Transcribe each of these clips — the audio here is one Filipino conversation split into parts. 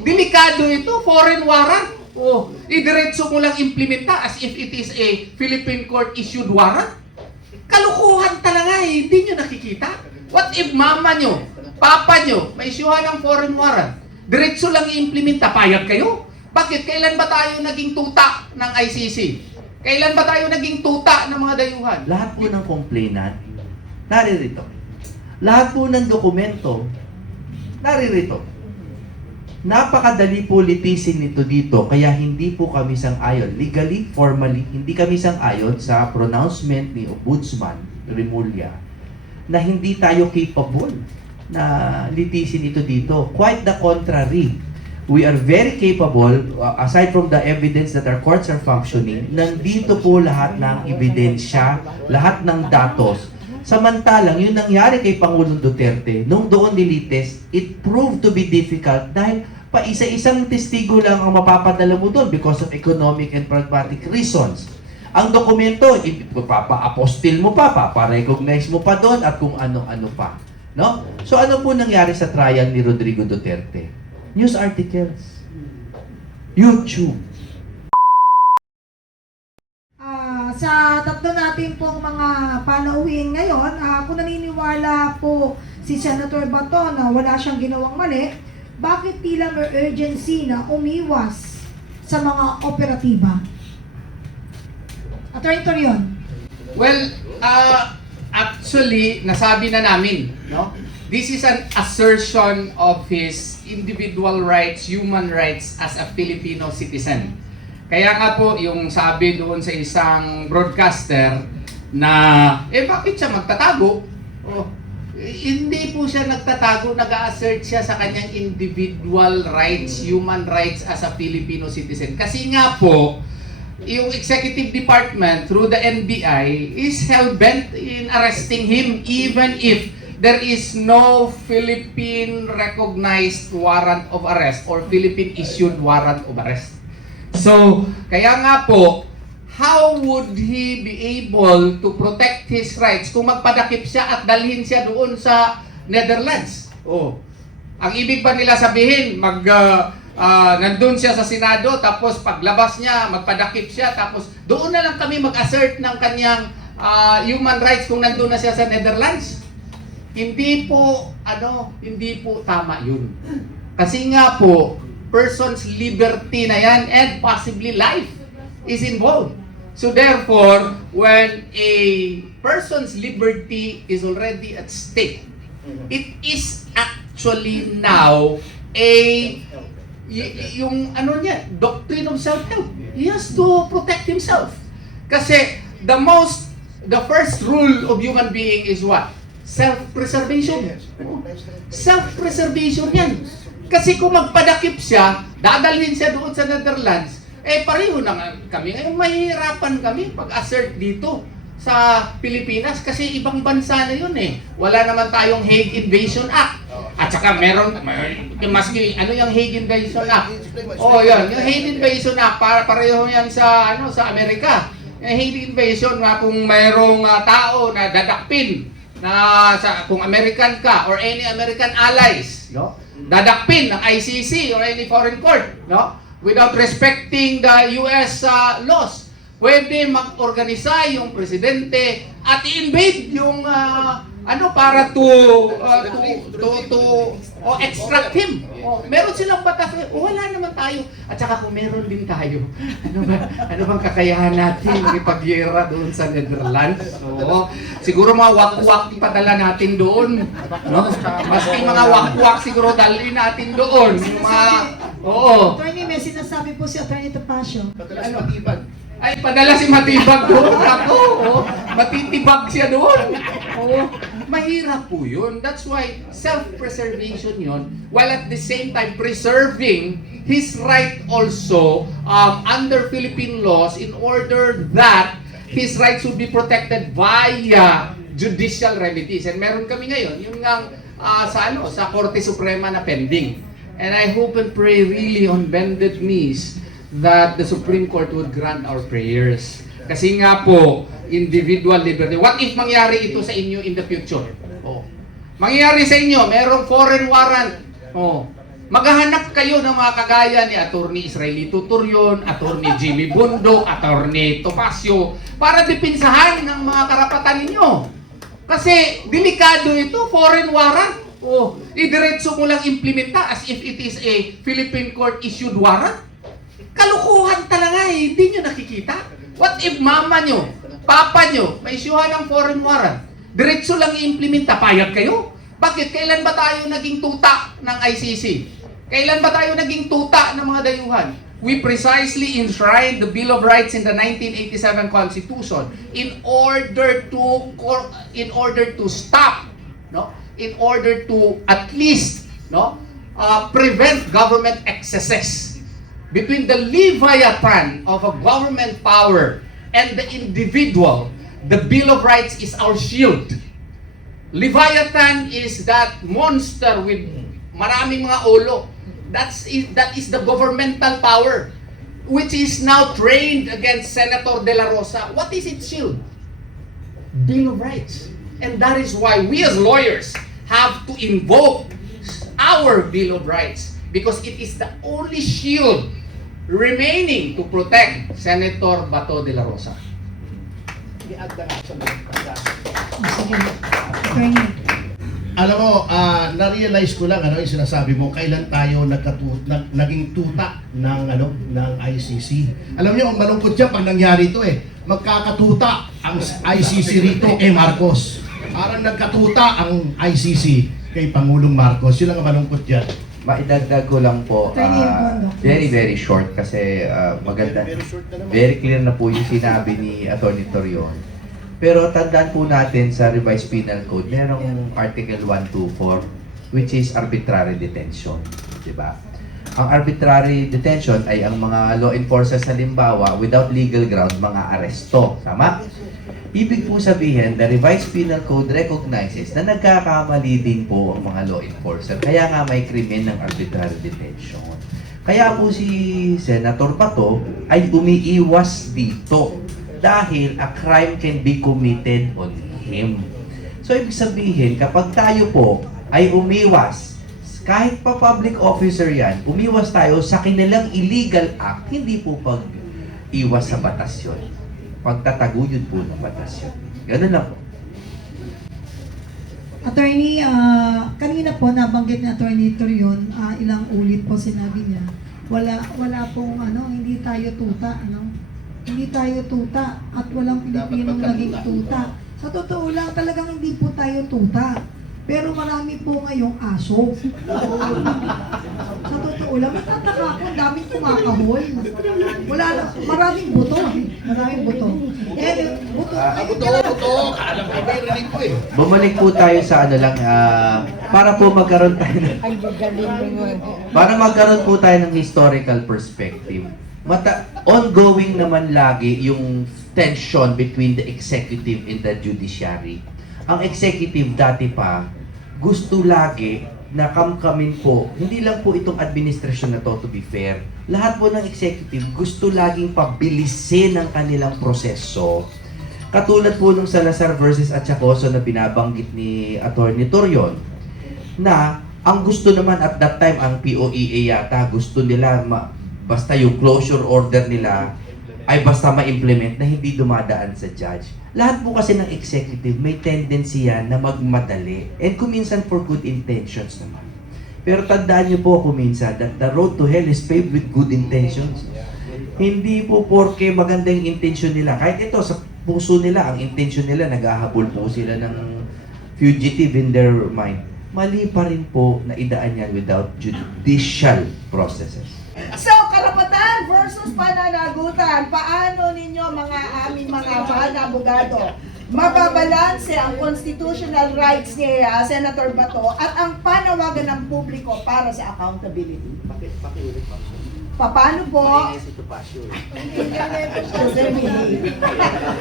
Delikado ito, foreign warrant. Oh, idiretso mo lang implementa as if it is a Philippine court issued warrant. Kalukuhan talaga eh, hindi nyo nakikita. What if mama nyo, papa nyo, may isyuhan ng foreign warrant? Diretso lang i-implementa, payag kayo? Bakit? Kailan ba tayo naging tuta ng ICC? Kailan ba tayo naging tuta ng mga dayuhan? Lahat po ng complainant, naririto. Lahat po ng dokumento, naririto. Napakadali po litisin nito dito, kaya hindi po kami sang-ayon. Legally, formally, hindi kami sang-ayon sa pronouncement ni Ombudsman Remulla na hindi tayo capable na litisin ito dito. Quite the contrary. We are very capable, aside from the evidence that our courts are functioning, nandito po lahat ng ebidensya, lahat ng datos. Samantalang, yung nangyari kay Pangulong Duterte, nung doon nilitis, it proved to be difficult dahil pa isa-isang testigo lang ang mapapadala mo doon because of economic and pragmatic reasons. Ang dokumento, ipapa-apostil mo pa, pa-recognize mo pa doon at kung ano-ano pa. No? So ano po nangyari sa trial ni Rodrigo Duterte? News articles, YouTube. Sa tatlo natin pong mga panauhin ngayon, kung naniniwala po si Senator Bato na wala siyang ginawang mali, bakit tila may urgency na umiwas sa mga operatiba? Attorney Torion. Well, actually, nasabi na namin, no? This is an assertion of his individual rights, human rights as a Filipino citizen. Kaya nga po, yung sabi doon sa isang broadcaster na, bakit siya magtatago? Oh, hindi po siya nagtatago, nag-assert siya sa kanyang individual rights, human rights as a Filipino citizen. Kasi nga po, yung executive department through the NBI is hell-bent in arresting him even if there is no Philippine recognized warrant of arrest or Philippine issued warrant of arrest. So, kaya nga po, how would he be able to protect his rights kung magpadakip siya at dalhin siya doon sa Netherlands? Oh. Ang ibig ba nila sabihin, nandun siya sa Senado, tapos paglabas niya, magpadakip siya, tapos doon na lang kami mag-assert ng kanyang human rights kung nandun na siya sa Netherlands? Hindi po tama yun. Kasi nga po, person's liberty na yan and possibly life is involved. So therefore, when a person's liberty is already at stake, it is actually now doctrine of self-help. He has to protect himself. Kasi the first rule of human being is what? Self-preservation. Self-preservation yan. Kasi kung magpadakip siya, dadalhin siya doon sa Netherlands, pareho na kami. Ngayon, mahihirapan kami pag-assert dito sa Pilipinas kasi ibang bansa na yun eh. Wala naman tayong Hague Invasion Act. At saka meron, yung Hague Invasion Act? Oh, yun. Yung Hague Invasion Act, pareho yan sa Amerika. Yung Hague Invasion, kung mayroong tao na dadakpin, kung American ka or any American allies, no? Dadakpin ng ICC or any foreign court, no? Without respecting the US laws. Pwede mag-organisa yung presidente at i-invade yung para to extract him. Meron silang batas. Wala naman tayo. At saka kung meron din tayo, ano bang kakayahan natin ipag-gera doon sa Netherlands? So, siguro mga wakwak padala natin doon. No? Maski mga wakwak siguro dalhin natin doon. Attorney, may sinasabi po si Attorney Topacio. Matibag. Ay, padala si Matibag doon. Ako, matitibag siya doon. Mahirap po yun. That's why self-preservation yun, while at the same time preserving his right also under Philippine laws in order that his rights would be protected via judicial remedies. And meron kami ngayon, yung sa Korte Suprema na pending. And I hope and pray really on bended knees that the Supreme Court would grant our prayers. Kasi nga po, individual liberty. What if mangyari ito sa inyo in the future? Mangyari sa inyo, merong foreign warrant. Maghahanap kayo ng mga kagaya ni Attorney Israelito Turyon, Attorney Jimmy Bundok, Attorney Topacio, para dipinsahan ng mga karapatan ninyo. Kasi delikado ito, foreign warrant. O, idiretso mo lang implementa as if it is a Philippine court issued warrant. Kalukuhan talaga eh, hindi nyo nakikita. What if mama nyo, papa nyo, may isyuhan ng foreign warrant? Diretso lang i-implementa, payag kayo? Bakit? Kailan ba tayo naging tuta ng ICC? Kailan ba tayo naging tuta ng mga dayuhan? We precisely enshrined the Bill of Rights in the 1987 Constitution in order to stop, no? In order to at least, no, prevent government excesses. Between the leviathan of a government power and the individual, the Bill of Rights is our shield. Leviathan is that monster with maraming mga ulo. That is the governmental power, which is now trained against Senator De La Rosa. What is its shield? Bill of Rights. And that is why we as lawyers have to invoke our Bill of Rights, because it is the only shield remaining to protect Senator Bato De La Rosa. Sige. Attorney. Alam mo, na-realize ko lang yung sinasabi mo, kailan tayo naging tuta ng ICC. Alam niyo, ang malungkot dyan pag nangyari ito magkakatuta ang ICC rito kay Marcos. Parang nagkatuta ang ICC kay Pangulong Marcos. Yun lang ang malungkot dyan. Maidagdag ko lang po, very very short kasi maganda, very clear na po yung sinabi ni Atty. Torion. Pero tandaan po natin sa Revised Penal Code, merong Article 124 which is arbitrary detention, di ba? Ang arbitrary detention ay ang mga law enforcers halimbawa without legal ground, mga aresto, tama? Ibig po sabihin, the Revised Penal Code recognizes na nagkakamali din po ang mga law enforcer. Kaya nga may krimen ng arbitrary detention. Kaya po si Senator Bato ay umiiwas dito dahil a crime can be committed on him. So ibig sabihin, kapag tayo po ay umiwas, kahit pa public officer yan, umiwas tayo sa kanilang illegal act, hindi po pag-iwas sa batas yun. Pagtataguyod po ng batas yun. Ganun lang po. Attorney, kanina po nabanggit ni Attorney Torion, ilang ulit po sinabi niya, wala pong hindi tayo tuta, hindi tayo tuta at walang Pilipinong naging tuta. Sa totoo lang, talagang hindi po tayo tuta. Pero marami po ngayong aso. Sa totoo lang, matataka ako, ang daming kumakahol. Wala na, maraming buto. Maraming buto. Buto. Alam ko ba yung rinig ko Bumalik po tayo sa para po magkaroon tayo po tayo ng historical perspective. Ongoing naman lagi yung tension between the executive and the judiciary. Ang executive dati pa, gusto lagi na kamkamin po, hindi lang po itong administrasyon na to be fair. Lahat po ng executive gusto laging pabilisin ang kanilang proseso. Katulad po nung Salazar versus Achacoso na binabanggit ni Atty. Torion, na ang gusto naman at that time, ang POEA yata, gusto nila basta yung closure order nila ay basta ma-implement na hindi dumadaan sa judge. Lahat po kasi ng executive may tendency yan na magmadali. And kuminsan for good intentions naman. Pero tandaan niyo po kuminsan that the road to hell is paved with good intentions. Hindi po porke maganda yung intention nila. Kahit ito, sa puso nila, ang intention nila, naghahabol po sila ng fugitive in their mind. Mali pa rin po na idaan yan without judicial processes. So, karapatan versus pananagutan. Paano ninyo aming mga mahal na abogado mababalanse ang constitutional rights ni Senator Bato at ang panawagan ng publiko para sa accountability? Paano po?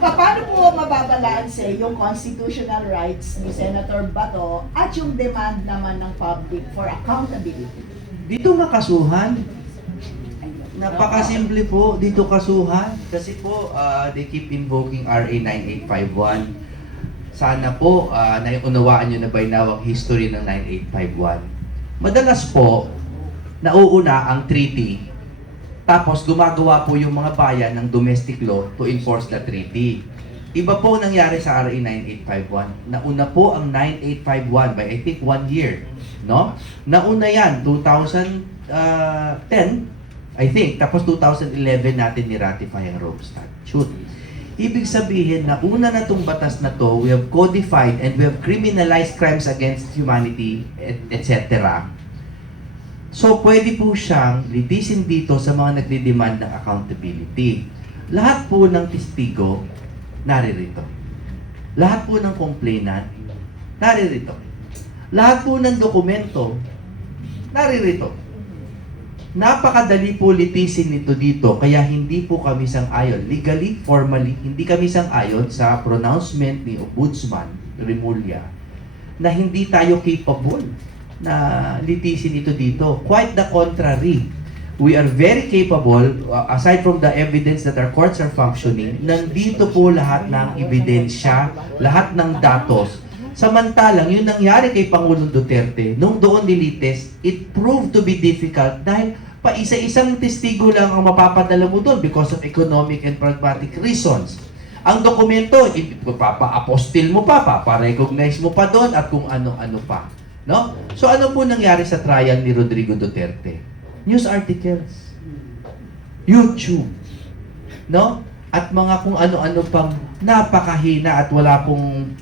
Paano po mababalanse yung constitutional rights ni Senator Bato at yung demand naman ng public for accountability? Dito makasuhan. Napakasimple po, dito kasuhan. Kasi po, they keep invoking RA 9851. Sana po, naunawaan nyo na by now ang history ng 9851. Madalas po, nauuna ang treaty, tapos gumagawa po yung mga bayan ng domestic law to enforce the treaty. Iba po nangyari sa RA 9851. Nauna po ang 9851 by I think 1 year, no? Nauna yan 2010, I think, tapos 2011 natin ni-ratify ang Rome Statute. Ibig sabihin na una na itong batas na to, we have codified and we have criminalized crimes against humanity, etc. So, pwede po siyang litisin dito sa mga nagdidemand ng accountability. Lahat po ng testigo, naririto. Lahat po ng complainant, naririto. Lahat po ng dokumento, naririto. Napakadali po litisin nito dito, kaya hindi po kami sang-ayon. Legally, formally, hindi kami sang-ayon sa pronouncement ni Ombudsman Remulla na hindi tayo capable na litisin ito dito. Quite the contrary. We are very capable, aside from the evidence that our courts are functioning, nandito po lahat ng ebidensya, lahat ng datos. Samantalang, yung nangyari kay Pangulong Duterte, nung doon nilitis, it proved to be difficult dahil pa isa-isang testigo lang ang mapapadala mo doon because of economic and pragmatic reasons. Ang dokumento, papa-apostil mo pa, papa-recognize mo pa doon at kung ano-ano pa. No? So ano po nangyari sa trial ni Rodrigo Duterte? News articles, YouTube, no? At mga kung ano-ano pang napakahina at wala pong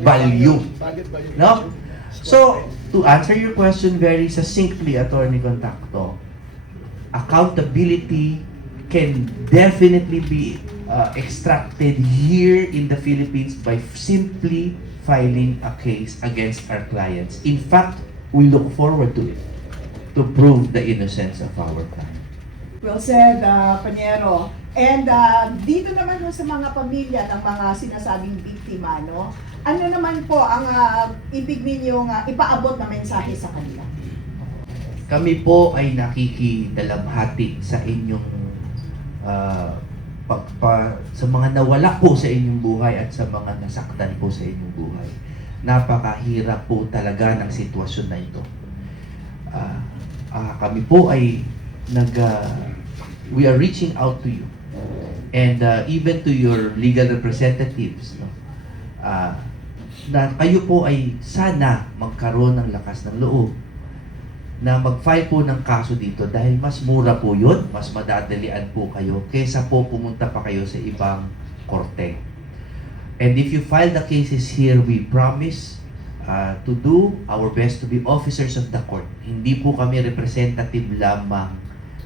value. No? So, to answer your question very succinctly, Attorney Contacto, accountability can definitely be extracted here in the Philippines by simply filing a case against our clients. In fact, we look forward to it to prove the innocence of our client. Well said, Panyero. And dito naman ho sa mga pamilya ng mga sinasabing biktima, no? Ano naman po ang ibig ninyong ipaabot na mensahe sa kanila? Kami po ay nakikidalamhati sa inyong sa mga nawala po sa inyong buhay at sa mga nasaktan po sa inyong buhay. Napakahirap po talaga ng sitwasyon na ito. Kami po ay we are reaching out to you and even to your legal representatives, no? Na kayo po ay sana magkaroon ng lakas ng loob na mag-file po ng kaso dito dahil mas mura po yun, mas madadalian po kayo kaysa po pumunta pa kayo sa ibang korte. And if you file the cases here, we promise to do our best to be officers of the court. Hindi po kami representative lamang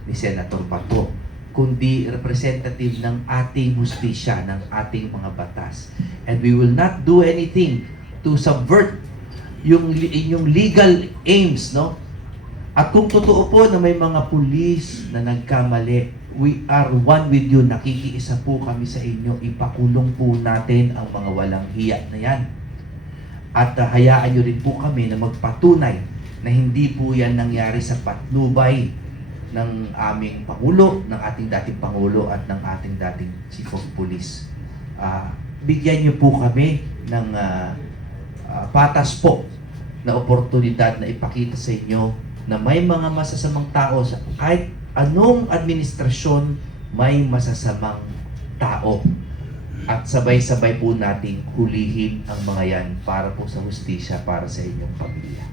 ni Senator Bato, kundi representative ng ating hustisya, ng ating mga batas. And we will not do anything to subvert yung inyong legal aims, no? At kung totoo po na may mga pulis na nagkamali, we are one with you. Nakikiisa po kami sa inyo. Ipakulong po natin ang mga walang hiya na yan. At hayaan nyo rin po kami na magpatunay na hindi po yan nangyari sa patnubay ng aming Pangulo, ng ating dating Pangulo at ng ating dating Chief of Police. Bigyan niyo po kami ng patas po na oportunidad na ipakita sa inyo na may mga masasamang tao sa kahit anong administrasyon, may masasamang tao. At sabay-sabay po nating hulihin ang mga yan para po sa hustisya, para sa inyong pamilya.